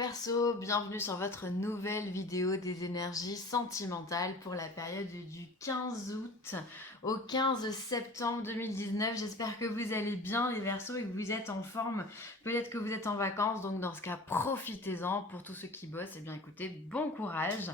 Verseaux, bienvenue sur votre nouvelle vidéo des énergies sentimentales pour la période du 15 août au 15 septembre 2019. J'espère que vous allez bien les Verseaux et que vous êtes en forme. Peut-être que vous êtes en vacances, donc dans ce cas, profitez-en. Pour tous ceux qui bossent, eh bien écoutez, bon courage.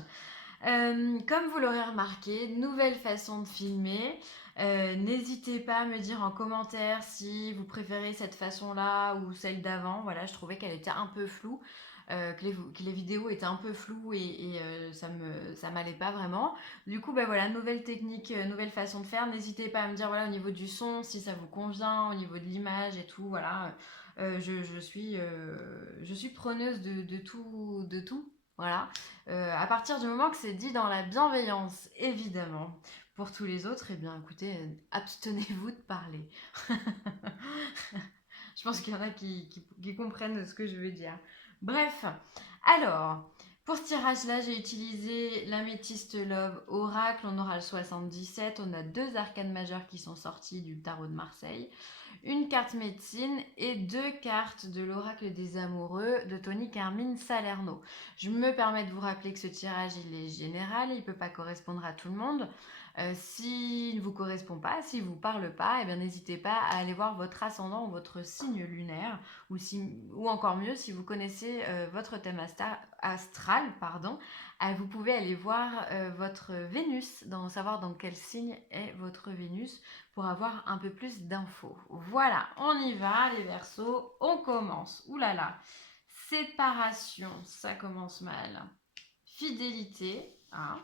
Comme vous l'aurez remarqué, nouvelle façon de filmer. N'hésitez pas à me dire en commentaire si vous préférez cette façon-là ou celle d'avant. Voilà, je trouvais qu'elle était un peu floue, que les vidéos étaient un peu floues et ça m'allait pas vraiment. Du coup, bah voilà, nouvelle technique, nouvelle façon de faire. N'hésitez pas à me dire voilà au niveau du son si ça vous convient, au niveau de l'image et tout. Voilà, je suis preneuse de tout, de tout. Voilà. À partir du moment que c'est dit dans la bienveillance, évidemment. Pour tous les autres, eh bien écoutez, abstenez-vous de parler. Je pense qu'il y en a qui comprennent ce que je veux dire. Bref, alors, pour ce tirage-là, j'ai utilisé l'améthyste Love Oracle. On aura le 77. On a deux arcanes majeures qui sont sorties du tarot de Marseille. Une carte médecine et deux cartes de l'oracle des amoureux de Tony Carmine Salerno. Je me permets de vous rappeler que ce tirage il est général, il ne peut pas correspondre à tout le monde. S'il ne vous correspond pas, s'il ne vous parle pas, eh bien n'hésitez pas à aller voir votre ascendant ou votre signe lunaire, ou encore mieux, si vous connaissez votre thème astral, vous pouvez aller voir votre Vénus, savoir dans quel signe est votre Vénus, pour avoir un peu plus d'infos. Voilà, on y va les Verseaux, on commence. Ouh là là, séparation, ça commence mal. Fidélité, hein,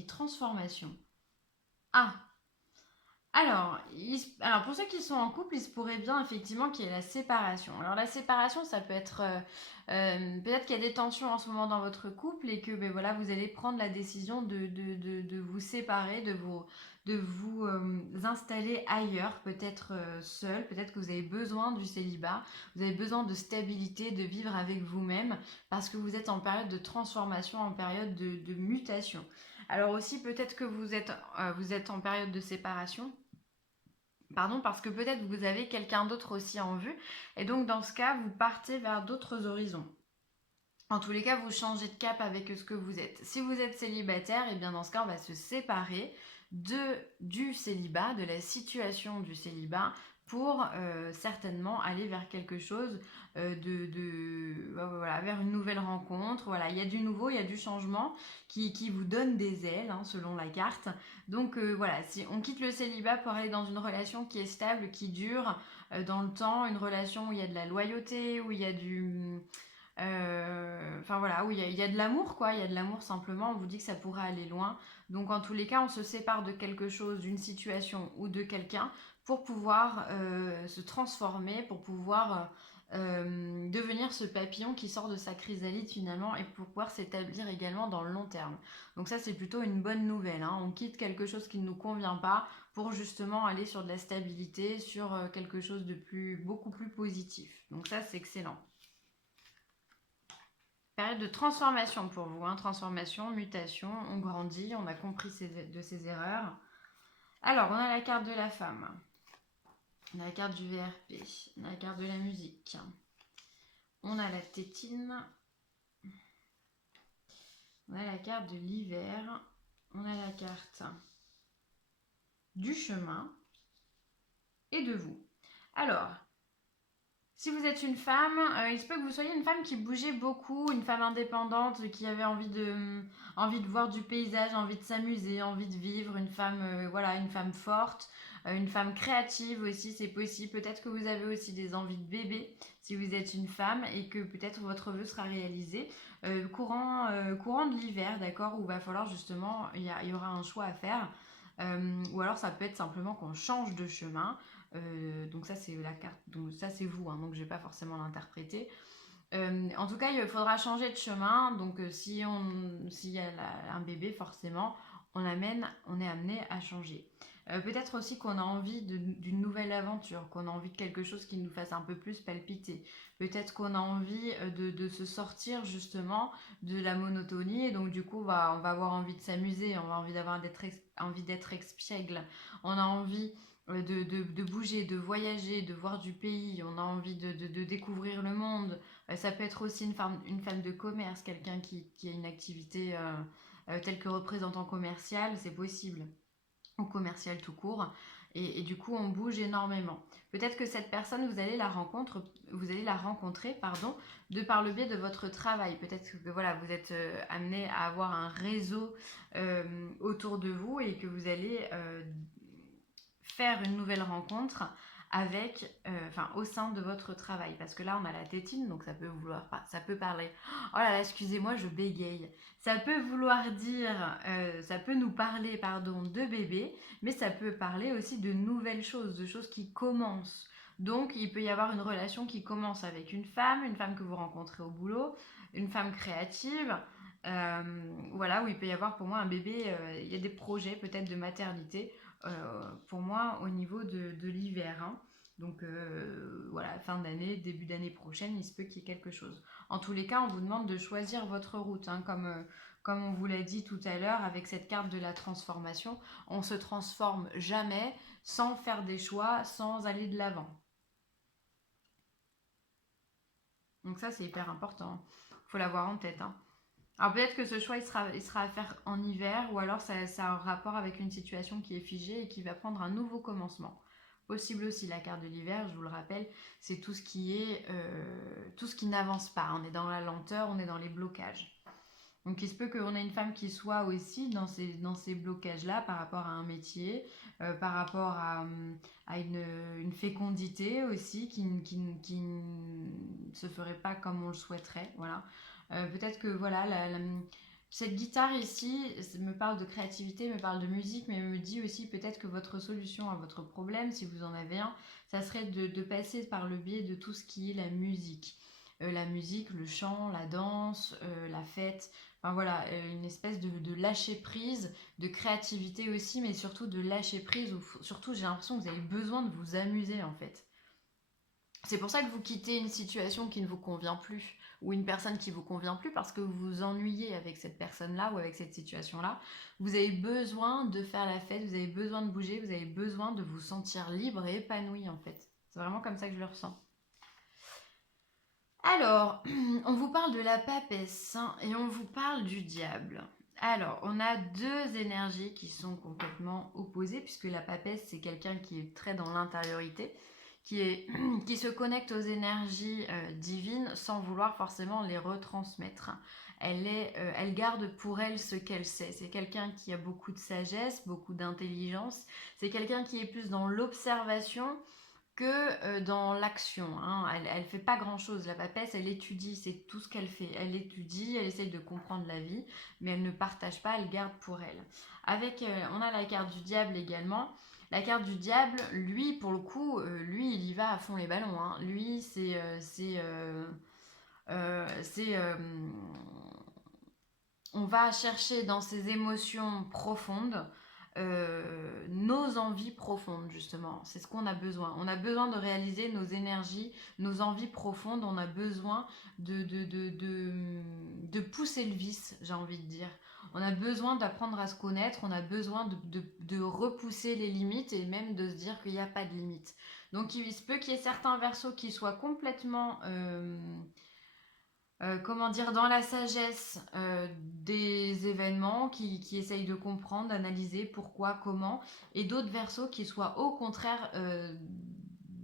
et transformation. Ah, alors, pour ceux qui sont en couple, il se pourrait bien effectivement qu'il y ait la séparation. Alors la séparation, ça peut être peut-être qu'il y a des tensions en ce moment dans votre couple et que ben, voilà, vous allez prendre la décision de vous séparer, de vous installer ailleurs, peut-être seul, peut-être que vous avez besoin du célibat, vous avez besoin de stabilité, de vivre avec vous-même parce que vous êtes en période de transformation, en période de mutation. Alors aussi, peut-être que vous êtes en période de séparation. Pardon, parce que peut-être vous avez quelqu'un d'autre aussi en vue. Et donc, dans ce cas, vous partez vers d'autres horizons. En tous les cas, vous changez de cap avec ce que vous êtes. Si vous êtes célibataire, et bien dans ce cas, on va se séparer du célibat, de la situation du célibat, pour certainement aller vers quelque chose voilà, vers une nouvelle rencontre. Voilà, il y a du nouveau, il y a du changement qui vous donne des ailes, hein, selon la carte. Donc voilà, si on quitte le célibat pour aller dans une relation qui est stable, qui dure dans le temps, une relation où il y a de la loyauté, où il y a enfin voilà, où il y a de l'amour, quoi. Il y a de l'amour simplement. On vous dit que ça pourra aller loin. Donc en tous les cas, on se sépare de quelque chose, d'une situation ou de quelqu'un pour pouvoir se transformer, pour pouvoir devenir ce papillon qui sort de sa chrysalide finalement et pour pouvoir s'établir également dans le long terme. Donc ça, c'est plutôt une bonne nouvelle, hein. On quitte quelque chose qui ne nous convient pas pour justement aller sur de la stabilité, sur quelque chose de beaucoup plus positif. Donc ça, c'est excellent. Période de transformation pour vous, hein. Transformation, mutation, on grandit, on a compris de ses erreurs. Alors, on a la carte de la femme, on a la carte du VRP, on a la carte de la musique, on a la tétine, on a la carte de l'hiver, on a la carte du chemin et de vous. Alors, si vous êtes une femme, il se peut que vous soyez une femme qui bougeait beaucoup, une femme indépendante qui avait envie de voir du paysage, envie de s'amuser, envie de vivre, une femme, voilà, une femme forte, une femme créative aussi, c'est possible. Peut-être que vous avez aussi des envies de bébé si vous êtes une femme et que peut-être votre vœu sera réalisé courant de l'hiver, d'accord, où il va falloir justement, il y aura un choix à faire. Ou alors ça peut être simplement qu'on change de chemin. Donc ça c'est la carte, donc ça c'est vous, hein, donc je vais pas forcément l'interpréter. En tout cas, il faudra changer de chemin. Donc s'il y a un bébé, forcément, on est amené à changer. Peut-être aussi qu'on a envie d'une nouvelle aventure, qu'on a envie de quelque chose qui nous fasse un peu plus palpiter. Peut-être qu'on a envie de se sortir justement de la monotonie et donc du coup on va avoir envie de s'amuser, on a envie d'être espiègle, on a envie de bouger, de voyager, de voir du pays, on a envie de découvrir le monde. Ça peut être aussi une femme de commerce, quelqu'un qui a une activité telle que représentant commercial, c'est possible, ou commercial tout court. Et du coup, on bouge énormément. Peut-être que cette personne, vous allez la rencontrer, pardon, de par le biais de votre travail. Peut-être que voilà, vous êtes amené à avoir un réseau autour de vous et que vous allez faire une nouvelle rencontre avec, au sein de votre travail. Parce que là, on a la tétine, donc ça peut parler. Oh là là, excusez-moi, je bégaye. Ça peut vouloir dire, ça peut nous parler, pardon, de bébé, mais ça peut parler aussi de nouvelles choses, de choses qui commencent. Donc, il peut y avoir une relation qui commence avec une femme que vous rencontrez au boulot, une femme créative. Voilà, où il peut y avoir pour moi un bébé, il y a des projets peut-être de maternité pour moi au niveau de l'hiver. Hein. Donc voilà, fin d'année, début d'année prochaine, il se peut qu'il y ait quelque chose. En tous les cas, on vous demande de choisir votre route. Hein, comme on vous l'a dit tout à l'heure, avec cette carte de la transformation, on se transforme jamais sans faire des choix, sans aller de l'avant. Donc ça, c'est hyper important. Il faut l'avoir en tête. Hein. Alors peut-être que ce choix, il sera à faire en hiver, ou alors ça a un rapport avec une situation qui est figée et qui va prendre un nouveau commencement. Possible aussi, la carte de l'hiver, je vous le rappelle, c'est tout ce qui n'avance pas. On est dans la lenteur, on est dans les blocages. Donc il se peut qu'on ait une femme qui soit aussi dans ces blocages-là par rapport à un métier, par rapport à une fécondité aussi qui ne se ferait pas comme on le souhaiterait. Voilà. Peut-être que voilà, cette guitare ici me parle de créativité, me parle de musique, mais me dit aussi peut-être que votre solution à votre problème, si vous en avez un, ça serait de passer par le biais de tout ce qui est la musique. La musique, le chant, la danse, la fête, enfin voilà, une espèce de lâcher prise, de créativité aussi, mais surtout de lâcher prise, où surtout j'ai l'impression que vous avez besoin de vous amuser en fait. C'est pour ça que vous quittez une situation qui ne vous convient plus ou une personne qui vous convient plus parce que vous vous ennuyez avec cette personne-là ou avec cette situation-là. Vous avez besoin de faire la fête, vous avez besoin de bouger, vous avez besoin de vous sentir libre et épanoui en fait. C'est vraiment comme ça que je le ressens. Alors, on vous parle de la papesse hein, et on vous parle du diable. Alors, on a deux énergies qui sont complètement opposées puisque la papesse, c'est quelqu'un qui est très dans l'intériorité, qui se connecte aux énergies divines sans vouloir forcément les retransmettre. Elle garde pour elle ce qu'elle sait. C'est quelqu'un qui a beaucoup de sagesse, beaucoup d'intelligence. C'est quelqu'un qui est plus dans l'observation que dans l'action. Hein. Elle fait pas grand-chose. La papesse, elle étudie, c'est tout ce qu'elle fait. Elle étudie, elle essaye de comprendre la vie, mais elle ne partage pas, elle garde pour elle. On a la carte du diable également. La carte du diable, lui, pour le coup, lui, il y va à fond les ballons. Hein. Lui, on va chercher dans ses émotions profondes nos envies profondes, justement. C'est ce qu'on a besoin. On a besoin de réaliser nos énergies, nos envies profondes. On a besoin de pousser le vice, j'ai envie de dire. On a besoin d'apprendre à se connaître. On a besoin de repousser les limites et même de se dire qu'il n'y a pas de limite. Donc, il se peut qu'il y ait certains versos qui soient complètement... comment dire, dans la sagesse des événements, qui essayent de comprendre, d'analyser pourquoi, comment, et d'autres versos qui soient au contraire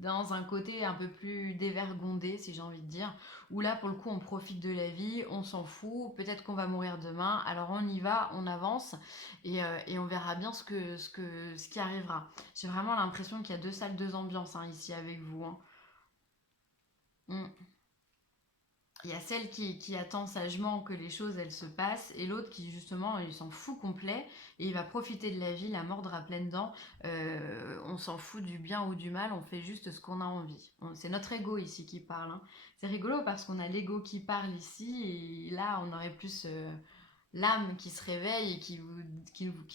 dans un côté un peu plus dévergondé, si j'ai envie de dire, où là pour le coup on profite de la vie, on s'en fout, peut-être qu'on va mourir demain, alors on y va, on avance, et on verra bien ce qui arrivera. J'ai vraiment l'impression qu'il y a deux salles, deux ambiances hein, ici avec vous. Hein. Il y a celle qui attend sagement que les choses elles se passent et l'autre qui justement il s'en fout complet et il va profiter de la vie, la mordre à pleines dents. On s'en fout du bien ou du mal, on fait juste ce qu'on a envie. C'est notre ego ici qui parle. Hein. C'est rigolo parce qu'on a l'ego qui parle ici et là on aurait plus l'âme qui se réveille et qui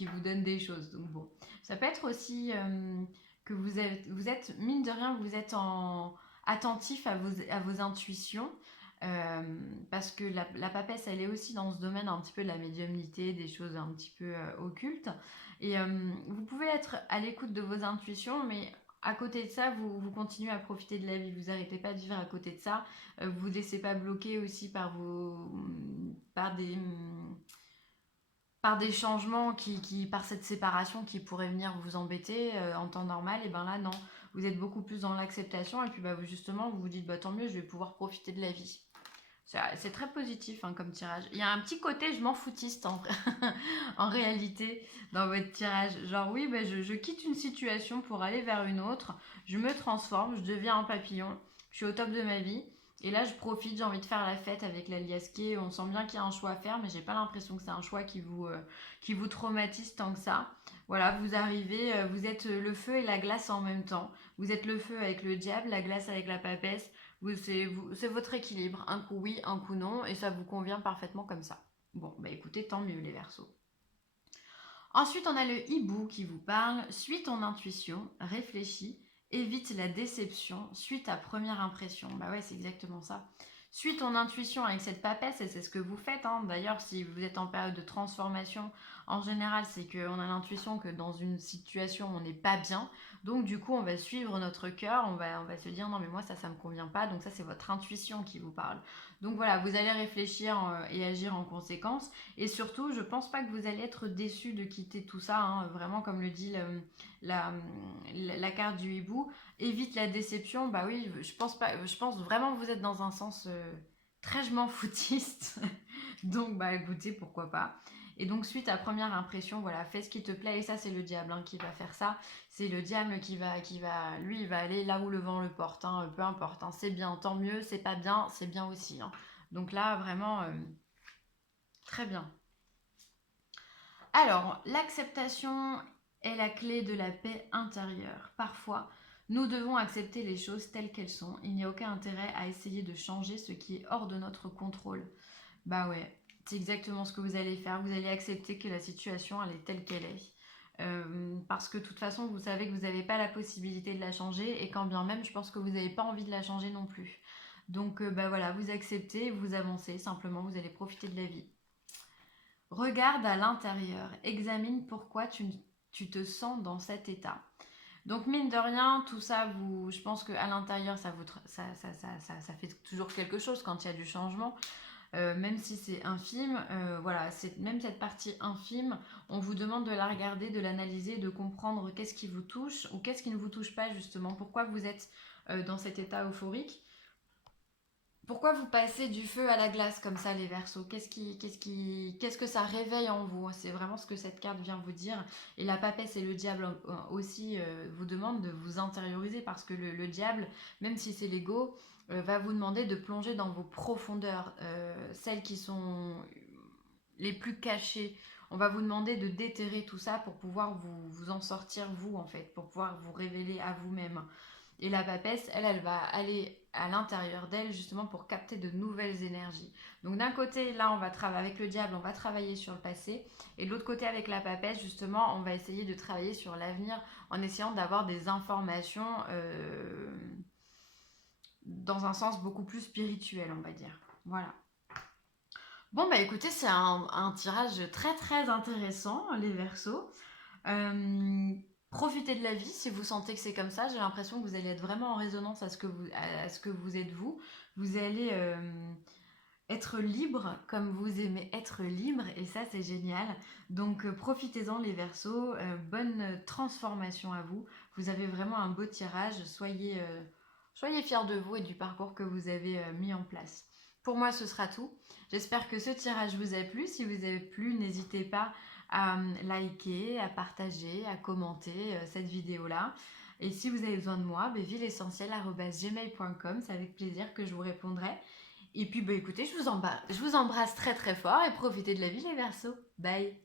vous donne des choses. Donc bon, ça peut être aussi que vous êtes mine de rien, vous êtes attentif à vos intuitions. parce que la papesse, elle est aussi dans ce domaine un petit peu de la médiumnité, des choses un petit peu occultes. Et vous pouvez être à l'écoute de vos intuitions, mais à côté de ça, vous continuez à profiter de la vie. Vous n'arrêtez pas de vivre à côté de ça. Vous ne laissez pas bloquer aussi par des changements par cette séparation qui pourraient venir vous embêter en temps normal. Et ben là, non. Vous êtes beaucoup plus dans l'acceptation. Et puis bah, justement, vous vous dites, bah, tant mieux, je vais pouvoir profiter de la vie. C'est très positif hein, comme tirage. Il y a un petit côté je m'en foutiste en réalité dans votre tirage. Genre oui, ben je quitte une situation pour aller vers une autre. Je me transforme, je deviens un papillon. Je suis au top de ma vie. Et là, je profite, j'ai envie de faire la fête avec l'alias Key. On sent bien qu'il y a un choix à faire, mais j'ai pas l'impression que c'est un choix qui vous traumatise tant que ça. Voilà, vous arrivez, vous êtes le feu et la glace en même temps. Vous êtes le feu avec le diable, la glace avec la papesse. C'est votre équilibre, un coup oui, un coup non, et ça vous convient parfaitement comme ça. Bon, bah écoutez, tant mieux les Verseaux. Ensuite, on a le hibou qui vous parle. Suis ton intuition, réfléchis, évite la déception, suis ta première impression. Bah ouais, c'est exactement ça. Suis ton intuition avec cette papesse, et c'est ce que vous faites. Hein. D'ailleurs, si vous êtes en période de transformation, en général, c'est qu'on a l'intuition que dans une situation, on n'est pas bien. Donc, du coup, on va suivre notre cœur, on va se dire non, mais moi, ça me convient pas. Donc, ça, c'est votre intuition qui vous parle. Donc, voilà, vous allez réfléchir et agir en conséquence. Et surtout, je pense pas que vous allez être déçu de quitter tout ça. Hein. Vraiment, comme le dit la carte du hibou, évite la déception. Bah oui, je pense vraiment que vous êtes dans un sens très je m'en foutiste. Donc, bah écoutez, pourquoi pas. Et donc, suite à première impression, voilà, fais ce qui te plaît. Et ça, c'est le diable hein, qui va faire ça. C'est le diable lui, il va aller là où le vent le porte. Hein, peu importe. Hein, c'est bien, tant mieux. C'est pas bien, c'est bien aussi. Hein. Donc là, vraiment, très bien. Alors, l'acceptation est la clé de la paix intérieure. Parfois, nous devons accepter les choses telles qu'elles sont. Il n'y a aucun intérêt à essayer de changer ce qui est hors de notre contrôle. Bah ouais, c'est exactement ce que vous allez faire. Vous allez accepter que la situation, elle est telle qu'elle est. Parce que de toute façon, vous savez que vous n'avez pas la possibilité de la changer et quand bien même, je pense que vous n'avez pas envie de la changer non plus. Donc, bah voilà, vous acceptez, vous avancez, simplement, vous allez profiter de la vie. Regarde à l'intérieur, examine pourquoi tu te sens dans cet état. Donc mine de rien, tout ça, je pense qu'à l'intérieur, ça fait toujours quelque chose quand il y a du changement. Même si c'est infime, voilà, même cette partie infime, on vous demande de la regarder, de l'analyser, de comprendre qu'est-ce qui vous touche ou qu'est-ce qui ne vous touche pas justement, pourquoi vous êtes dans cet état euphorique. Pourquoi vous passez du feu à la glace comme ça les Verseaux? Qu'est-ce que ça réveille en vous? C'est vraiment ce que cette carte vient vous dire. Et la papesse et le diable aussi vous demandent de vous intérioriser parce que le diable, même si c'est l'ego, va vous demander de plonger dans vos profondeurs, celles qui sont les plus cachées. On va vous demander de déterrer tout ça pour pouvoir vous en sortir vous en fait, pour pouvoir vous révéler à vous-même. Et la papesse, elle va aller à l'intérieur d'elle justement pour capter de nouvelles énergies. Donc d'un côté, là, on va travailler avec le diable, on va travailler sur le passé. Et de l'autre côté, avec la papesse, justement, on va essayer de travailler sur l'avenir en essayant d'avoir des informations dans un sens beaucoup plus spirituel, on va dire. Voilà. Bon, bah écoutez, c'est un tirage très très intéressant, les Verseaux. Profitez de la vie si vous sentez que c'est comme ça. J'ai l'impression que vous allez être vraiment en résonance à ce que vous êtes vous. Vous allez être libre comme vous aimez être libre et ça c'est génial. Donc profitez-en les Verseaux. Bonne transformation à vous. Vous avez vraiment un beau tirage. Soyez fiers de vous et du parcours que vous avez mis en place. Pour moi, ce sera tout. J'espère que ce tirage vous a plu. Si vous avez plu, n'hésitez pas à liker, à partager, à commenter cette vidéo-là. Et si vous avez besoin de moi, vieleessentielle@gmail.com, c'est avec plaisir que je vous répondrai. Et puis, écoutez, je vous embrasse très très fort et profitez de la vie les Verseaux. Bye!